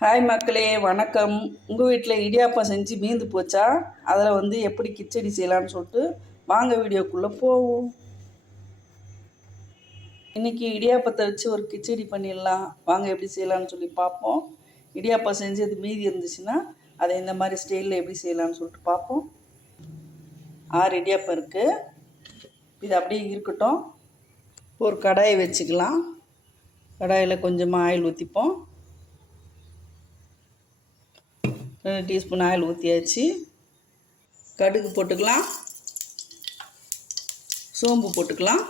Hi மக்களே, வணக்கம். உங்கள் வீட்டில் இடியாப்பம் செஞ்சு மீந்து போச்சா? அதில் எப்படி கிச்சடி செய்யலான்னு சொல்லிட்டு வாங்க வீடியோக்குள்ளே போவோம். இன்றைக்கி இடியாப்பத்தை வச்சு ஒரு கிச்சடி பண்ணிடலாம். வாங்க எப்படி செய்யலான்னு சொல்லி பார்ப்போம். இடியாப்பம் செஞ்சு அது மீதி இருந்துச்சுன்னா அதை இந்த மாதிரி ஸ்டைலில் எப்படி செய்யலான்னு சொல்லிட்டு பார்ப்போம். 6 இடியாப்பம் இருக்குது. இது அப்படியே இருக்கட்டும். ஒரு கடாயை வச்சுக்கலாம். கடாயில் கொஞ்சமாக ஆயில் ஊற்றிப்போம். 2 டீஸ்பூன் ஆயில் ஊற்றியாச்சு. கடுகு போட்டுக்கலாம், சோம்பு போட்டுக்கலாம்,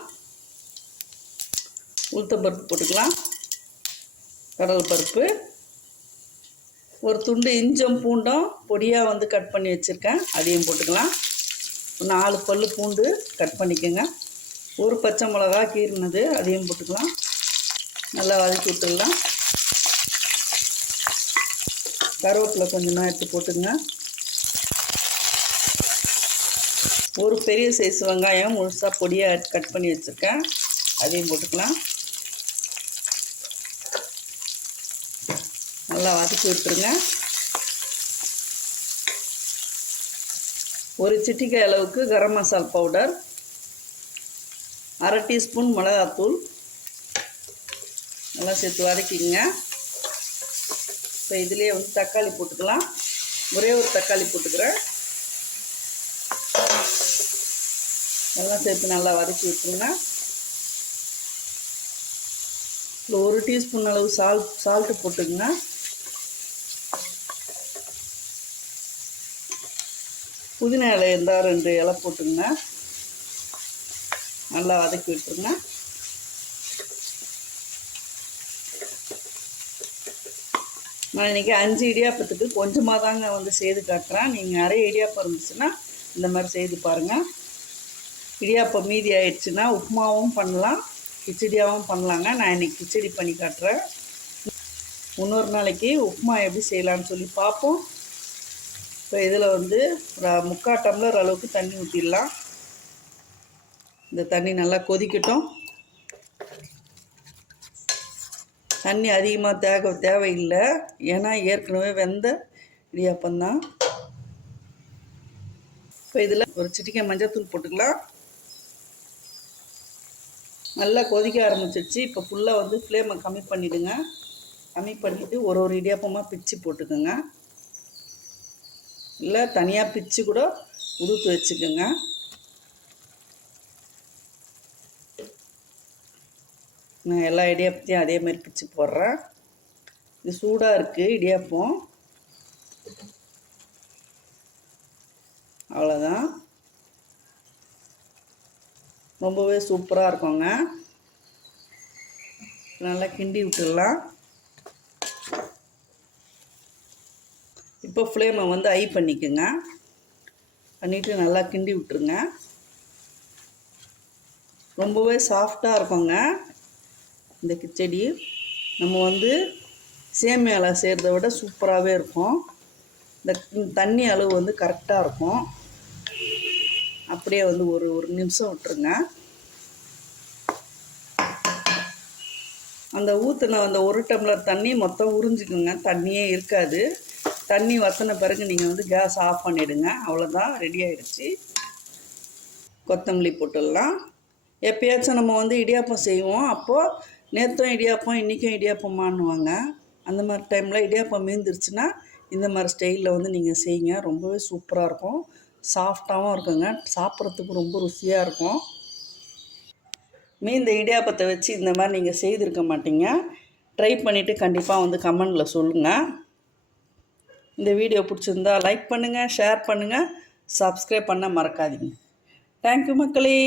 உளுத்தம்பருப்பு போட்டுக்கலாம், கடலைப்பருப்பு, ஒரு துண்டு இஞ்சும் பூண்டும் பொடியாக கட் பண்ணி வச்சுருக்கேன், அதையும் போட்டுக்கலாம். 4 பல்லு பூண்டு கட் பண்ணிக்கோங்க. ஒரு பச்சை மிளகா கீறினது அதையும் போட்டுக்கலாம். நல்லா வதக்கி விட்டுடலாம். கருவேப்பிலை கொஞ்சமாக எடுத்து போட்டுங்க. ஒரு பெரிய சைஸ் வெங்காயம் முழுசாக பொடியாக கட் பண்ணி வச்சுருக்கேன், அதையும் போட்டுக்கலாம். நல்லா வதக்கி விட்டுருங்க. ஒரு சிட்டிக்காய் அளவுக்கு கரம் மசாலா பவுடர், 1/2 டீஸ்பூன் மிளகாத்தூள் நல்லா சேர்த்து வதக்கிங்க. இப்போ இதிலே தக்காளி போட்டுக்கலாம். ஒரே ஒரு தக்காளி போட்டுக்கிறேன். எல்லாம் சேர்த்து நல்லா வதக்கி விட்டுருங்க. இல்லை 1 டீஸ்பூன் அளவு சால்ட்டு போட்டுக்குங்க. புதினா இலை இருந்தால் 2 இலை போட்டுங்க. நல்லா வதக்கி விட்டுருங்க. நான் இன்றைக்கி 5 இடியாப்பத்துக்கு கொஞ்சமாக தாங்க செய்து காட்டுறேன். நீங்கள் நிறைய இடியாப்பம் இருந்துச்சுன்னா இந்த மாதிரி செய்து பாருங்கள். இடியாப்பம் மீதி ஆயிடுச்சுன்னா உப்புமாவும் பண்ணலாம், கிச்சடியாகவும் பண்ணலாங்க. நான் இன்றைக்கி கிச்சடி பண்ணி காட்டுறேன். இன்னொரு நாளைக்கு உப்புமா எப்படி செய்யலான்னு சொல்லி பார்ப்போம். இப்போ இதில் ஒரு 3/4 டம்ளர் அளவுக்கு தண்ணி ஊற்றிடலாம். இந்த தண்ணி நல்லா கொதிக்கட்டும். தண்ணி அதிகமாக தேவையில்லை, ஏன்னா ஏற்கனவே வெந்த இடியாப்பந்தான். இப்போ இதில் ஒரு சிட்டிகை மஞ்சள்தூள் போட்டுக்கலாம். நல்லா கொதிக்க ஆரம்பிச்சிடுச்சு. இப்போ ஃபுல்லாக ஃப்ளேமை கம்மி பண்ணிவிடுங்க. கம்மி பண்ணிவிட்டு ஒரு இடியாப்பமாக பிச்சு போட்டுக்கோங்க. இல்லை தனியாக பிச்சு கூட உதுத்து வச்சுக்கோங்க. நான் எல்லா இடியாப்பத்தையும் அதே மாதிரி பிச்சு போடுறேன். இது சூடாக இருக்குது இடியாப்பம். அவ்வளோதான், ரொம்பவே சூப்பராக இருக்குங்க. நல்லா கிண்டி விட்டுடலாம். இப்போ ஃப்ளேமை ஹை பண்ணிக்கோங்க. பண்ணிவிட்டு நல்லா கிண்டி விட்டுருங்க. ரொம்பவே சாஃப்டாக இருக்குங்க இந்த கிச்சடி. நம்ம சேமியாவில் செய்கிறத விட சூப்பராகவே இருக்கும். இந்த தண்ணி அளவு கரெக்டாக இருக்கும். அப்படியே ஒரு நிமிஷம் விட்டுருங்க. அந்த ஊற்றின 1 டம்ளர் தண்ணி மொத்தம் உறிஞ்சிக்குங்க, தண்ணியே இருக்காது. தண்ணி வற்றின பிறகு நீங்கள் கேஸ் ஆஃப் பண்ணிவிடுங்க. அவ்வளோதான், ரெடி ஆகிடுச்சு. கொத்தமல்லி போட்டுடலாம். எப்பயாச்சும் நம்ம இடியாப்பம் செய்வோம், அப்போது நேற்றும் இடியாப்பம் இன்றைக்கும் இடியாப்பமானுவாங்க. அந்த மாதிரி டைமில் இடியாப்பம் மீந்துருச்சுன்னா இந்த மாதிரி ஸ்டைலில் நீங்கள் செய்யுங்க. ரொம்பவே சூப்பராக இருக்கும், சாஃப்டாகவும் இருக்குங்க, சாப்பிட்றதுக்கு ரொம்ப ருசியாக இருக்கும். மீந்த இடியாப்பத்தை வச்சு இந்த மாதிரி நீங்கள் செய்திருக்க மாட்டீங்க. ட்ரை பண்ணிவிட்டு கண்டிப்பாக கமெண்டில் சொல்லுங்கள். இந்த வீடியோ பிடிச்சிருந்தா லைக் பண்ணுங்கள், ஷேர் பண்ணுங்கள், சப்ஸ்கிரைப் பண்ண மறக்காதீங்க. தேங்க்யூ மக்களே.